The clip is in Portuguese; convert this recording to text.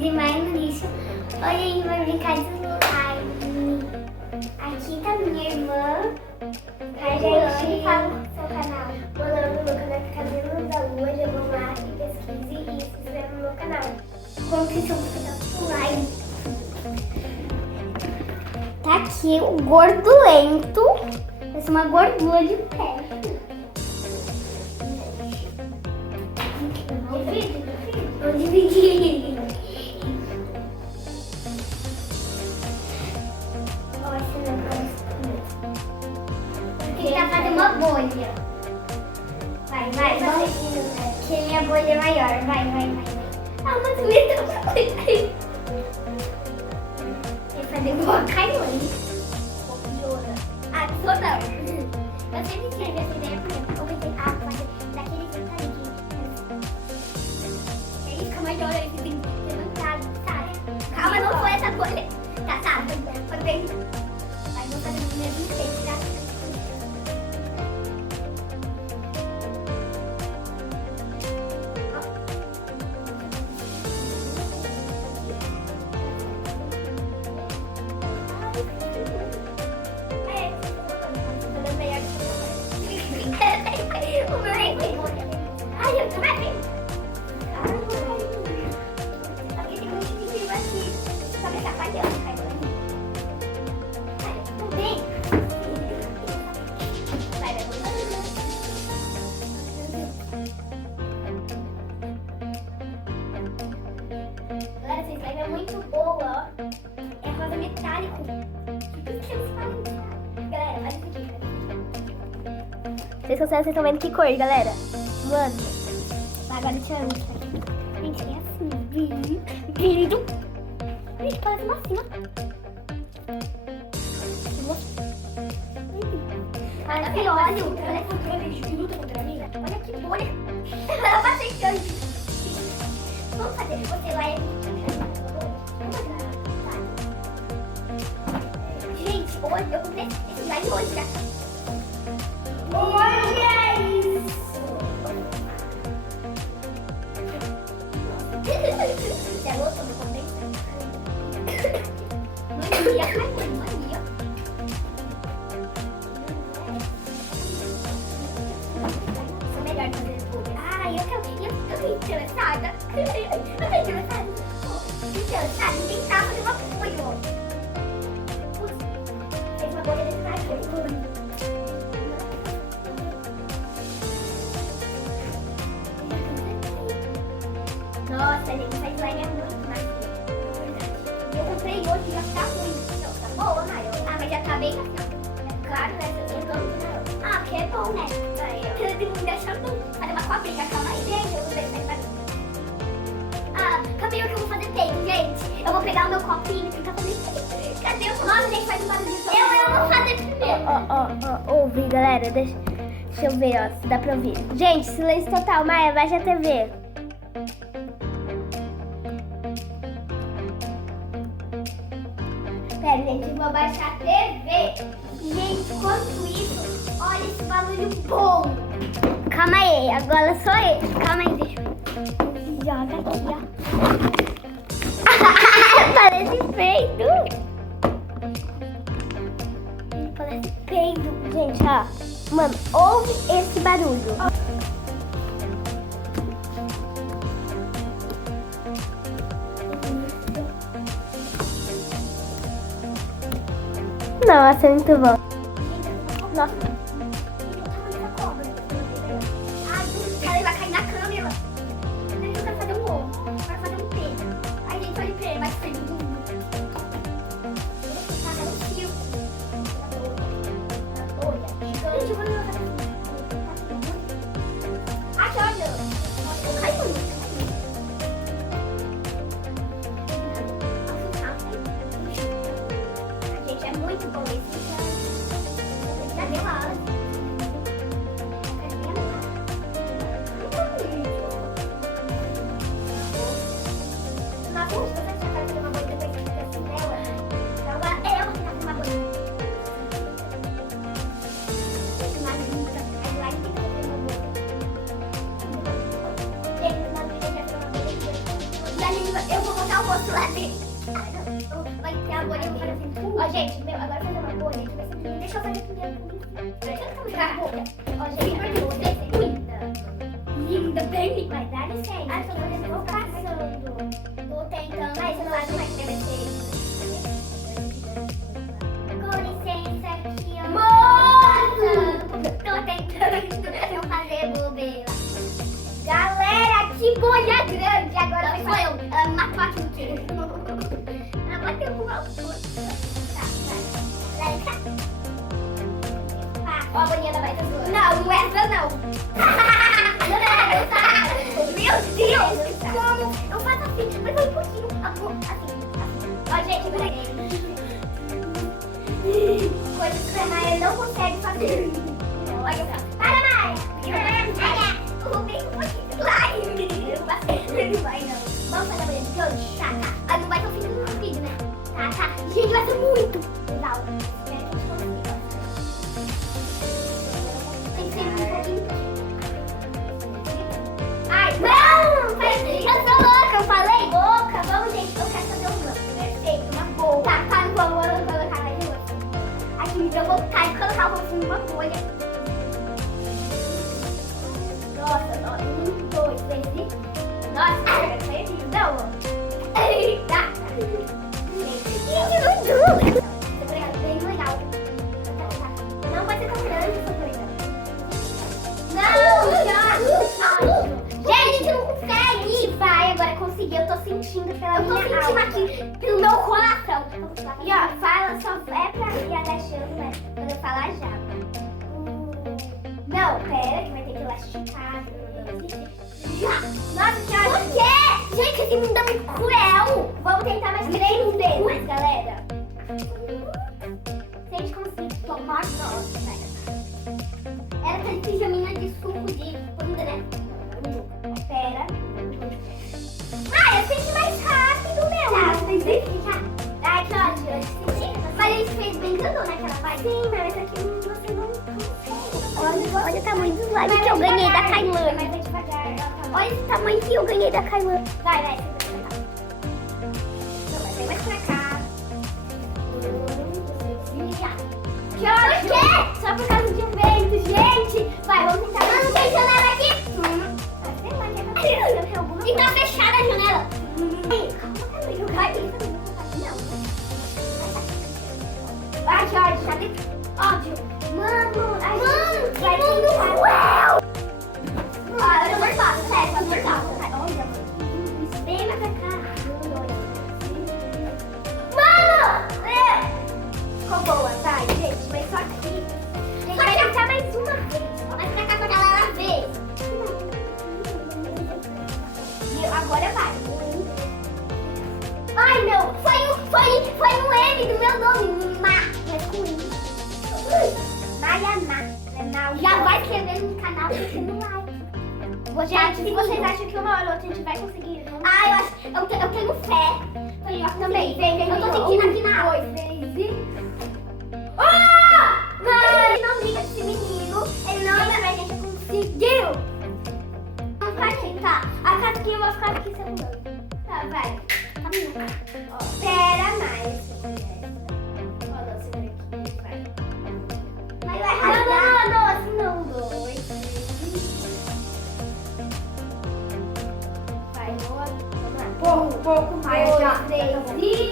de mais no lixo. Hoje a gente vai brincar de slime. Aqui tá minha irmã. Gente, fala no seu canal. Meu nome no meu canal é Cabelo da Lua. Já vão lá e pesquise e se inscreva no meu canal. Como que são os slime? Tá aqui o gordulento. Essa é uma gordura de pé. Vou dividir. Ele tá fazendo uma bolha. Vai, vamos. Que a minha bolha é maior. Vai. Ah, mas o meu tá muito. Vai fazer igual a Cailane. Ah, sou não. Eu sempre tive essa ideia, por exemplo, eu pensei, fazer daquele jeito ali que ele fica maior, ele fica levantado, sabe? Calma, não foi essa bolha. Tá, foi bem. Mas vou fazer do mesmo jeito, tá? Ai, eu também. Aqui tem um chiquinho aqui. Só me atrapalhando, Cailane. Tudo bem? Vai. Galera, essa slime é muito boa, ó. É rosa metálico. Tudo que eles falam. Galera, olha isso aqui. Vocês estão vendo que cor, galera? Mano. Agora deixa eu ver. Gente, é assim. Lindo. Gente, parece uma cima. Parece óleo. Olha que bolha. Ela vai secando. Vamos fazer. Você vai. Gente, hoje eu comprei esse slime hoje, tá? Olha isso! Já gostou do contexto? Mania. Sou melhor fazer tudo. Ai, eu tô interessada. Ninguém tá fazendo apoio. Fez uma bolha desse lado. Nossa, gente, essa slime é muito macia. Eu comprei hoje e já tá ruim. Não, tá boa, Maio. Ah, mas já tá bem assim, ó. É claro, né? Ah, porque é bom, né? Eu tenho que deixar fazer uma cobrinha. Calma aí, gente. Eu vou ver se vai fazer. Ah, calma que eu vou fazer peito, gente. Eu vou pegar o meu copinho e tentar fazer peito. Cadê o nome? Gente, faz um barulho. Eu vou fazer primeiro. Ouve, galera. Deixa eu ver, ó, se dá pra ouvir. Gente, silêncio total. Maia, baixa a TV. Pera, gente, eu vou baixar a TV. Gente, enquanto isso, olha esse barulho bom. Calma aí, agora sou eu. Calma aí, deixa eu... Joga aqui, ó. Parece peido. Parece peido. Gente, ó. Mano, ouve esse barulho. Nossa, é muito bom. Nossa. Ela vai cair na câmera. Eu quero fazer um ovo. Eu quero fazer um peixe. Aí, gente, olha o peixe. Vai ser lindo. Eu vou colocar no circo. Gente, eu vou levar assim. Aqui, olha. Eu caí muito. Gente, é muito bom esse. Já deu a hora. Nossa, você já vai fazer uma bolha depois que fica assim dela? Então agora eu vou ficar com uma bolha. Mas aí lá tem que fazer uma bolha. Gente, uma bolha já foi uma bolha. eu vou botar o rosto lá dentro. Vai ter a bolha, eu vou fazer assim. Ó, gente, meu, agora fazer uma bolha. Deixa eu fazer primeiro por mim. Deixa eu fazer a boca. Ó, gente, porque você é linda. Linda, bem linda. Vai dar licença. Ah, eu tô passando. Vou tentando. Mas você não acha mais que deve ser? Com licença aqui, ó. Moça! Tô tentando fazer bobeira. Galera, que bolha grande! Agora sou eu. Matou aqui o quê? Ela bateu com uma força. Tá. Ó, a bolinha da baita zoando. Não, não é essa não. Meu Deus! Como? Eu faço assim, mas foi um pouquinho. Assim. Ó, gente, peraí. Coisas que a Maia não consegue fazer. Olha, eu faço. Para, Maia! Eu vou bem um pouquinho. Vai! Não vai, não. Vamos fazer a bolha de hoje? Tá. Ah, não vai ter o fim do vídeo, né? Tá. Gente, vai ser muito legal. Espero que a gente consiga. Tem que ser um pouquinho. Ai, não! Eu sou louca, eu falei louca. Vamos, gente, eu quero fazer uma. Perfeito, uma boa. Tá, vamos colocar mais uma. Aqui, eu vou voltar e colocar o rosto numa bolha. Nossa, 1, 2, 3 e... Nossa, não. Eita. Bem legal. Não vai ser tão grande essa coisa. Não, gente, a gente não consegue. Vai, agora consegui. Eu tô sentindo pela minha alma. Eu tô sentindo aqui pelo meu coração. E ó, fala, só é pra ir agachando, né? Quando eu falar já. Não, pera, que vai ter que elasticar. Já. Nossa, que ótimo. Por quê? Gente, esse mundo é muito cruel. Vamos tentar mais 3 vezes, galera. Se a gente conseguir tomar nossa, velho. Era aquele pijaminha de suco de comida, né? Pera. Ai, eu senti mais rápido, meu. Tá, mas já. Ai, que ótimo. Mas a gente fez bem grandão naquela parte. Sim, mas essa aqui você não consegue. Olha o tamanho do slime que eu ganhei da Kailane. Mas vai devagar. Olha esse tamanho que eu ganhei da Kailane. Vai. Não, vai sair mais pra cá. Que ótimo! Por quê? Só por causa de evento, gente! Vai, vamos tentar. Não tem janela aqui? Então fechada a janela. Vai, Jorge, já tem ódio. Mano, que mundo cruel! Olha, eu não faço, sério, eu não faço. Olha, vem mais pra cá. Mano! Ficou boa, vai, gente, mas só aqui. Gente, vai tentar mais uma vez. Vai pra cá pra galera ver. Agora vai. Ai, não. Foi um M do meu nome. Mas com I. Maianá. Já vai inscrever no canal e no like. Gente, se vocês acham que uma hora ou outra a gente vai conseguir. Eu tenho fé. Eu também. Vem. Eu tô sentindo aqui na 2, 3 e... Não, ele não liga desse menino. Ele não liga, mas a gente conseguiu. Tá, a casquinha eu vou ficar aqui segurando. Tá, vai. Ó, pera mais. Ó, não, segura aqui, vai. Mas vai rasgar. Não, assim não. 2, 3. Vai, boa. Vamos lá. Um pouco mais já. 2, 3 e...